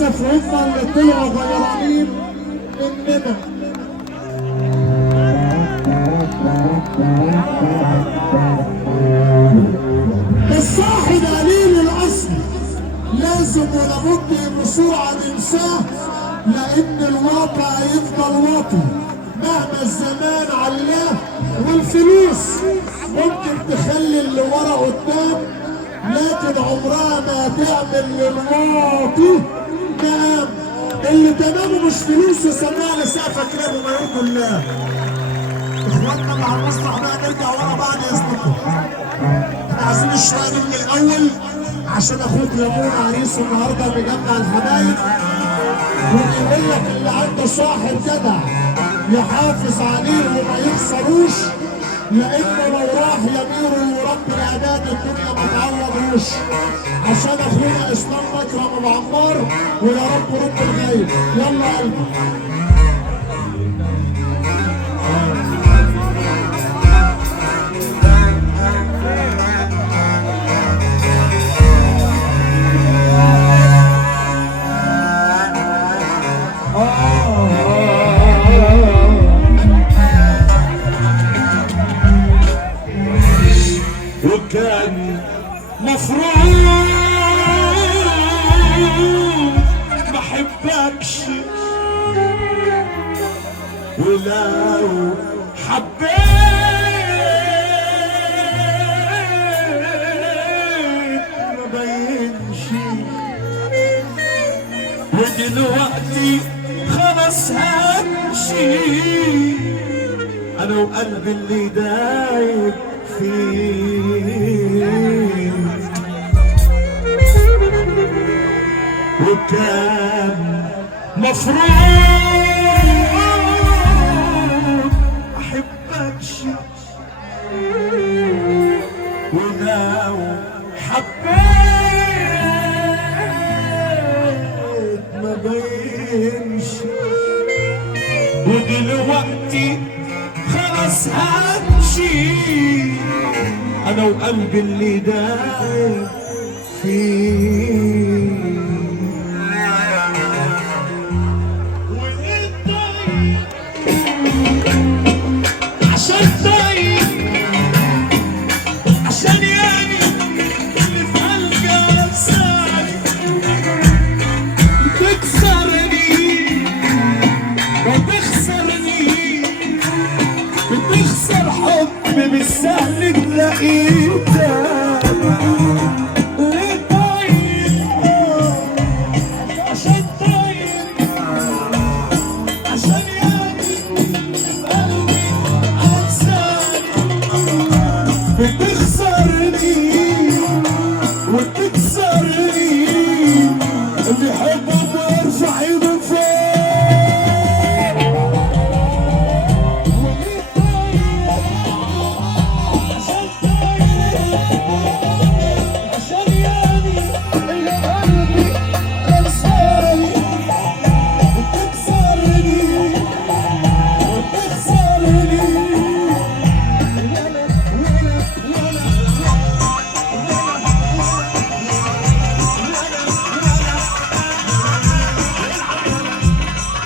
للاسف هم اللي طلعوا غيرانين مننا. الصاحب قليل الاصل لازم ولابد بسرعه ننساه، لان الواقع يفضل واطي مهما الزمان علاه. والفلوس ممكن تخلي اللي ورا قدام، لكن عمرها ما تعمل للواطي نام. اللي تمامه مش فلوس يسموها لسافة كلاب وما يرضوا الله. اخواتنا مع المصلحة بقى نرجع ورا بعض يا اسطى. احنا عايزين الشوية من الاول عشان اخوك لمون عريس النهارده بيجمع الحبايب، ويقول لك اللي عنده صاحب جدع يحافظ عليه وما يخسروش، لانه لو راح يميره ورب العباد الدنيا ما تعوضوش. عشان اخونا اسلام مكرم ابو عمار، ويا رب رب الغيب. يلا قلبي وكان مفروض ما احبكش، ولو حبيت ما بينش، ودلوقتي خلاص همشي انا وقلبي اللي دايب فيك. وكان مفروض احبكش، ولو حبيت ما بينش، ودلوقتي خلاص همشي انا وقلبي اللي دايب فيه. عشان طيب، عشان يعني اللي في قلبي عكساني بتكسرني وتخسرني، بتخسر حب بالسهل تلاقيه. بتكسر